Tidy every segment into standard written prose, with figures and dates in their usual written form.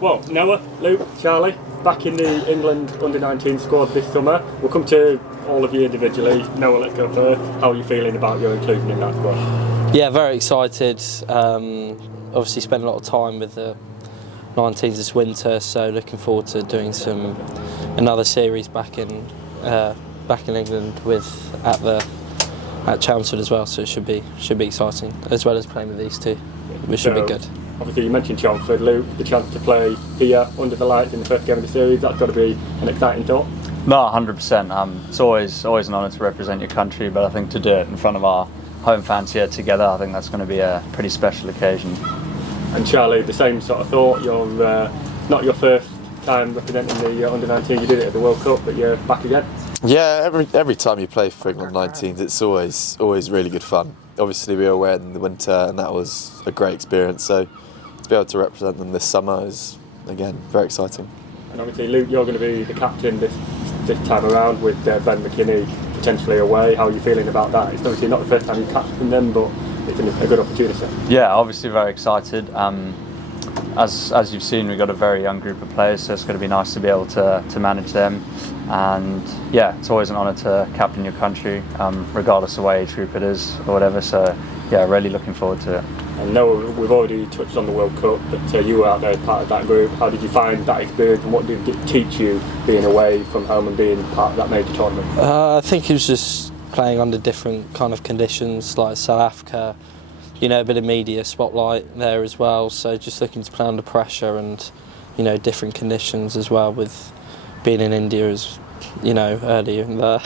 Well, Noah, Luke, Charlie, back in the England under-19 squad this summer. We'll come to all of you individually. Noah, let's go first. How are you feeling about your inclusion in that squad? Yeah, very excited. Obviously spent a lot of time with the 19s this winter, so looking forward to doing another series back in England at Chelmsford as well. So it should be exciting, as well as playing with these two, which should be good. Obviously, you mentioned Chelmsford, Luke. The chance to play here under the lights in the first game of the series, that's got to be an exciting thought. No, 100%. It's always an honour to represent your country, but I think to do it in front of our home fans here together, I think that's going to be a pretty special occasion. And Charlie, the same sort of thought. You're not your first time representing the under-19. You did it at the World Cup, but you're back again. Yeah, every time you play for England 19s, it's always really good fun. Obviously, we were away in the winter, and that was a great experience. So to be able to represent them this summer is, again, very exciting. And obviously, Luke, you're going to be the captain this time around with Ben McKinney potentially away. How are you feeling about that? It's obviously not the first time you've captained them, but it's a good opportunity. Yeah, obviously very excited. As you've seen, we've got a very young group of players, so it's going to be nice to be able to manage them. And yeah, it's always an honour to captain your country, regardless of what age group it is or whatever. So yeah, really looking forward to it. And Noah, we've already touched on the World Cup, but you were out there as part of that group. How did you find that experience, and what did it teach you being away from home and being part of that major tournament? I think it was just playing under different kind of conditions, like South Africa. A bit of media spotlight there as well. So just looking to play under pressure and different conditions as well, with being in India as earlier in the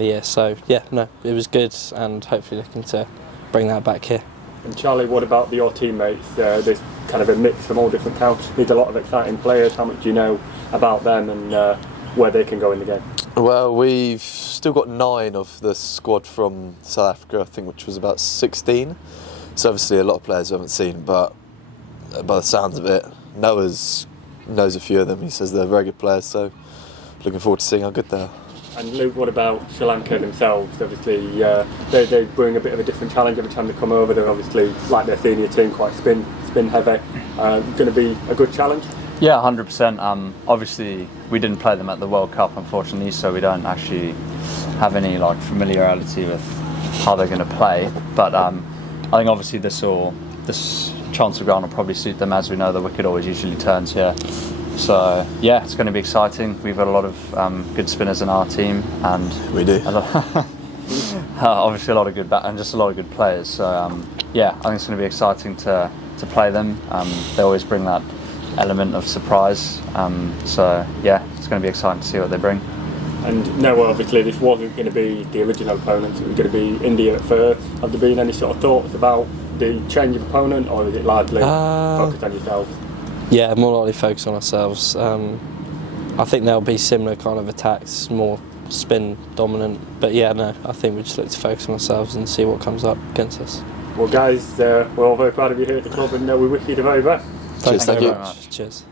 year. So yeah, no, it was good, and hopefully looking to bring that back here. And Charlie, what about your teammates? There's kind of a mix from all different counties. There's a lot of exciting players. How much do you know about them and where they can go in the game? Well, we've still got 9 of the squad from South Africa, I think, which was about 16. So obviously a lot of players we haven't seen, but by the sounds of it, Noah knows a few of them. He says they're very good players, so looking forward to seeing how good they are. And Luke, what about Sri Lanka themselves? Obviously, they bring a bit of a different challenge every time they come over. They're obviously, like their senior team, quite spin heavy. Going to be a good challenge? Yeah, 100%. Obviously, we didn't play them at the World Cup, unfortunately, so we don't actually have any familiarity with how they're going to play. But I think obviously this chance of ground will probably suit them, as we know the wicket always usually turns here. So yeah, it's going to be exciting. We've got a lot of good spinners in our team, and we do. Obviously a lot of good and just a lot of good players. So yeah, I think it's going to be exciting to play them. They always bring that element of surprise. So yeah, it's going to be exciting to see what they bring. And Noah, obviously this wasn't going to be the original opponent. It was going to be India at first. Have there been any sort of thoughts about the change of opponent, or is it largely focused on yourself? Yeah, more likely focus on ourselves. I think there'll be similar kind of attacks, more spin dominant. But yeah, no, I think we just look to focus on ourselves and see what comes up against us. Well guys, we're all very proud of you here at the club, and we wish you the very best. Cheers, thank you. Cheers.